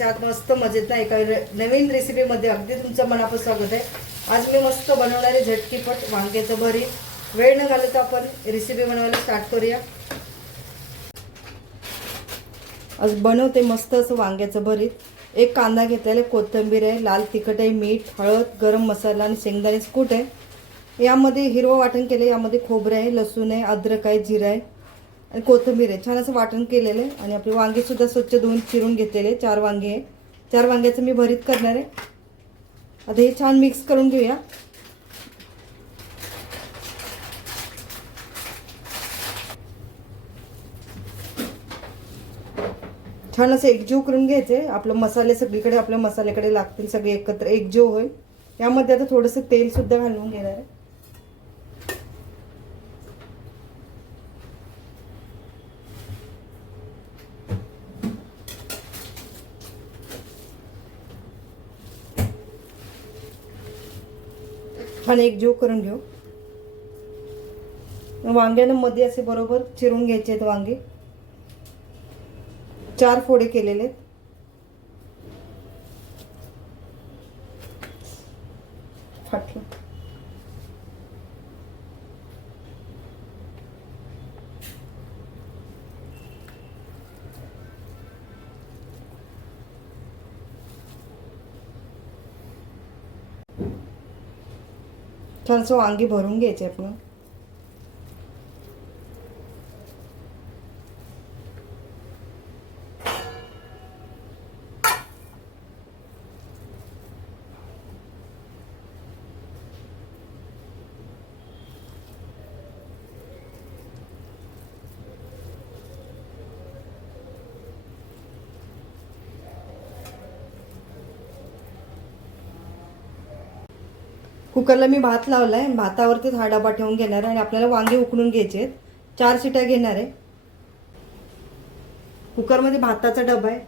कशा आहात? मस्त मजेत ना? एका नवीन रेसिपीमध्ये अगदी तुमचं मनापासून स्वागत आहे। आज मी मस्त बनवणारे झटकीपट वांग्याचं भरीत। वेळ न घालवता आपण रेसिपी बनवायला स्टार्ट करूया। आज बनवते मस्त असं वांग्याचं भरीत। एक कांदा घेतलेला, कोथिंबीर आहे, लाल तिखट आहे, मीठ, हळद, गरम मसाला आणि शेंगदाण्याचे कूट आहे। यामध्ये हिरवं वाटण केले, यामध्ये खोबरं आहे, लसूण आहे, अद्रक आहे, जिरं आहे आणि कोथिंबीर आहे। छान असं वाटण केलेलं आहे आणि आपले वांगे सुद्धा स्वच्छ धुवून चिरून घेतलेले 4 वांगे आहे। 4 वांग्याचं मी भरीत करणार आहे। आता हे छान मिक्स करून घेऊया। छान असं एकजीव करून घ्यायचे। आपले मसाले सगळीकडे आपल्या मसाल्याकडे लागतील, सगळे एकत्र एकजीव होईल। यामध्ये आता थोडंसं तेल सुद्धा घालून घेणार आहे। छान एकजीव करून घेऊ। वांग्यांमध्ये असे बरोबर चिरून घ्यायचे आहेत वांगे। 4 फोडे केलेले आहेत। फाटलं छानसं वांगी भरून घ्यायचे आपण। कुकरला मी भात लावलाय, भातावरतीच हा डबा ठेवून घेणार आहे आणि आपल्याला वांगे उकडून घ्यायचे आहेत। 4 शिट्या घेणार आहे। कुकरमध्ये भाताचा डबा आहे,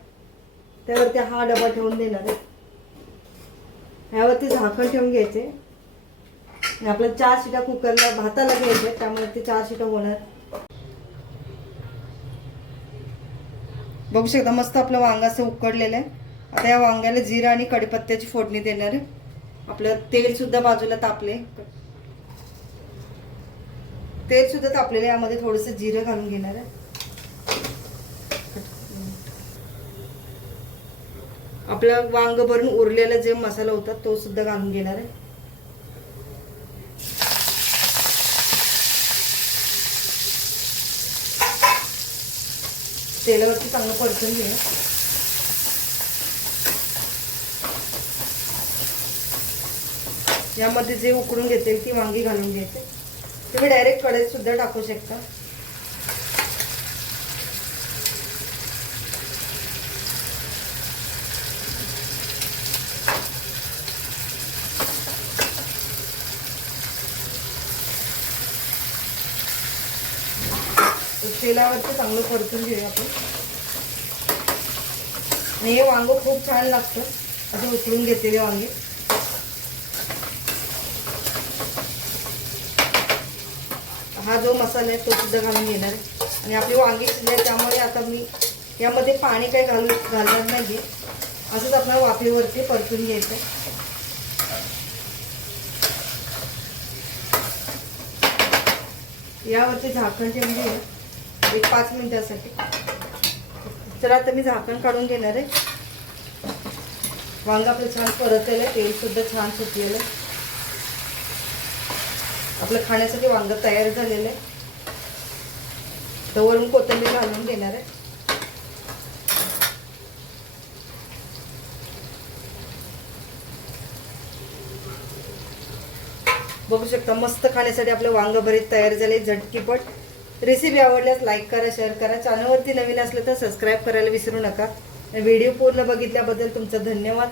त्यावरती हा डबा ठेवून देणार आहे। यावरती झाकण ठेवून घ्यायचे आणि आपल्याला 4 शिट्या कुकरला भाताला घ्यायचे, त्यामुळे ते 4 शिट्या होणार। बघू शकता मस्त आपलं वांग असं उकडलेलं आहे। आता या वांग्याला जिरा आणि कढीपत्त्याची फोडणी देणार आहे। आपलं तेल सुद्धा बाजूला तापले, तेल सुद्धा तापलेले, यामध्ये थोडंसं जिरं घालून घेणार आहे। आपला वांग भरून उरलेला जे मसाला होता तो सुद्धा घालून घेणार आहे। तेलावरती चांगलं परतून घेऊया। यामध्ये जे उकडून घेते ती वांगी घालून घ्यायचे। तुम्ही डायरेक्ट कढईत सुद्धा टाकू शकता। तेलावरती चांगलं परतून घेऊया आपण। आणि हे वांग खूप छान लागतं असं उकडून घेतलेले वांगे। हा जो मसाला आहे तो सुद्धा घालून घेणार आहे आणि आपली वांगी शिजले, त्यामुळे आता मी यामध्ये पाणी काही घालणार नाही। असंच आपल्याला वाफेवरती परतून घ्यायचं। यावरती झाकण ठेवून घेऊया एक 5 मिनिटासाठी। चला आता मी झाकण काढून घेणार आहे। वांग आपलं छान परतलेलं आहे, तेल सुद्धा छान सुटलेलं आहे। आपलं खाण्यासाठी वांग तयार झालेलं आहे। तर वरून कोथिंबीर घालून घेणार आहे। बघू शकता मस्त खाण्यासाठी आपलं वांग भरीत तयार झाले झटकीपट। रेसिपी आवडल्यास लाईक करा, शेअर करा। चॅनलवरती नवीन असलं तर सबस्क्राईब करायला विसरू नका। व्हिडिओ पूर्ण बघितल्याबद्दल तुमचा धन्यवाद।